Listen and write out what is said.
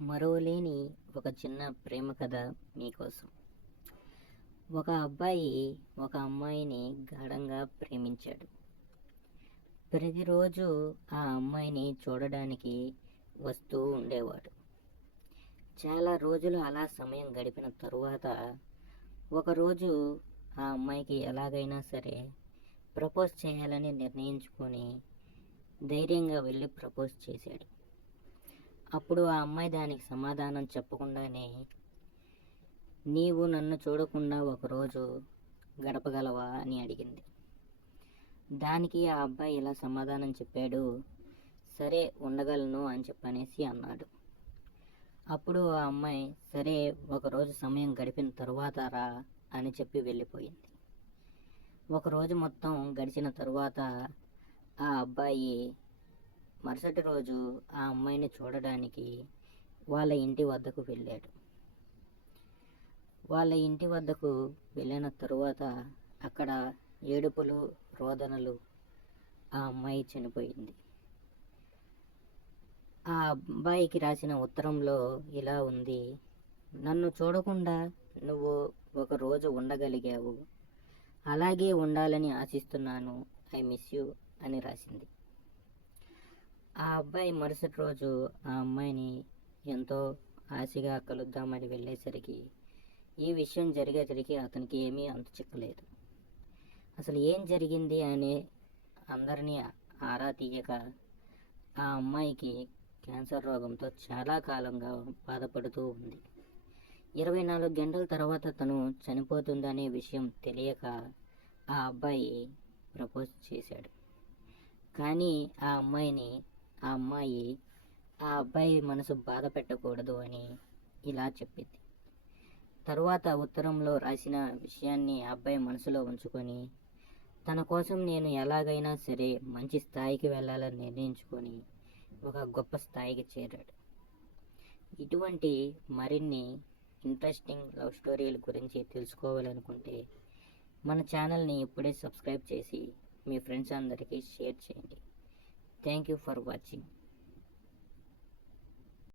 మరువలేని ఒక చిన్న ప్రేమ కథ మీకోసం. ఒక అబ్బాయి ఒక అమ్మాయిని గాఢంగా ప్రేమించాడు. ప్రతిరోజు ఆ అమ్మాయిని చూడడానికి వస్తూ ఉండేవాడు. చాలా రోజులు అలా సమయం గడిపిన తరువాత ఒకరోజు ఆ అమ్మాయికి ఎలాగైనా సరే ప్రపోజ్ చేయాలని నిర్ణయించుకొని ధైర్యంగా వెళ్ళి ప్రపోజ్ చేశాడు. అప్పుడు ఆ అమ్మాయి దానికి సమాధానం చెప్పకుండానే, నీవు నన్ను చూడకుండా ఒకరోజు గడపగలవా అని అడిగింది. దానికి ఆ అబ్బాయి ఇలా సమాధానం చెప్పాడు, సరే ఉండగలను అని చెప్పనేసి అన్నాడు. అప్పుడు ఆ అమ్మాయి సరే ఒకరోజు సమయం గడిపిన తరువాత రా అని చెప్పి వెళ్ళిపోయింది. ఒకరోజు మొత్తం గడిచిన తరువాత ఆ అబ్బాయి మరుసటి రోజు ఆ అమ్మాయిని చూడడానికి వాళ్ళ ఇంటి వద్దకు వెళ్ళాడు. వాళ్ళ ఇంటి వద్దకు వెళ్ళిన తరువాత అక్కడ ఏడుపులు, రోదనలు, ఆ అమ్మాయి చనిపోయింది. ఆ అబ్బాయికి రాసిన ఉత్తరంలో ఇలా ఉంది, నన్ను చూడకుండా నువ్వు ఒక రోజు ఉండగలిగావు, అలాగే ఉండాలని ఆశిస్తున్నాను, ఐ మిస్ యూ అని రాసింది. ఆ అబ్బాయి మరుసటి రోజు ఆ అమ్మాయిని ఎంతో ఆశగా కలుద్దామని వెళ్ళేసరికి ఈ విషయం జరిగేసరికి అతనికి ఏమీ అంతు చిక్కలేదు. అసలు ఏం జరిగింది అని అందరినీ ఆరా తీయక ఆ అమ్మాయికి క్యాన్సర్ రోగంతో చాలా కాలంగా బాధపడుతూ ఉంది. 24 గంటల తర్వాత తను చనిపోతుందనే విషయం తెలియక ఆ అబ్బాయి ప్రపోజ్ చేశాడు. కానీ ఆ అమ్మాయి ఆ అబ్బాయి మనసు బాధ పెట్టకూడదు అని ఇలా చెప్పింది. తరువాత ఉత్తరంలో రాసిన విషయాన్ని ఆ అబ్బాయి మనసులో ఉంచుకొని తన కోసం నేను ఎలాగైనా సరే మంచి స్థాయికి వెళ్ళాలని నిర్ణయించుకొని ఒక గొప్ప స్థాయికి చేరాడు. ఇటువంటి మరిన్ని ఇంట్రెస్టింగ్ లవ్ స్టోరీల గురించి తెలుసుకోవాలనుకుంటే మన ఛానల్ని ఇప్పుడే సబ్స్క్రైబ్ చేసి మీ ఫ్రెండ్స్ అందరికీ షేర్ చేయండి. Thank you for watching.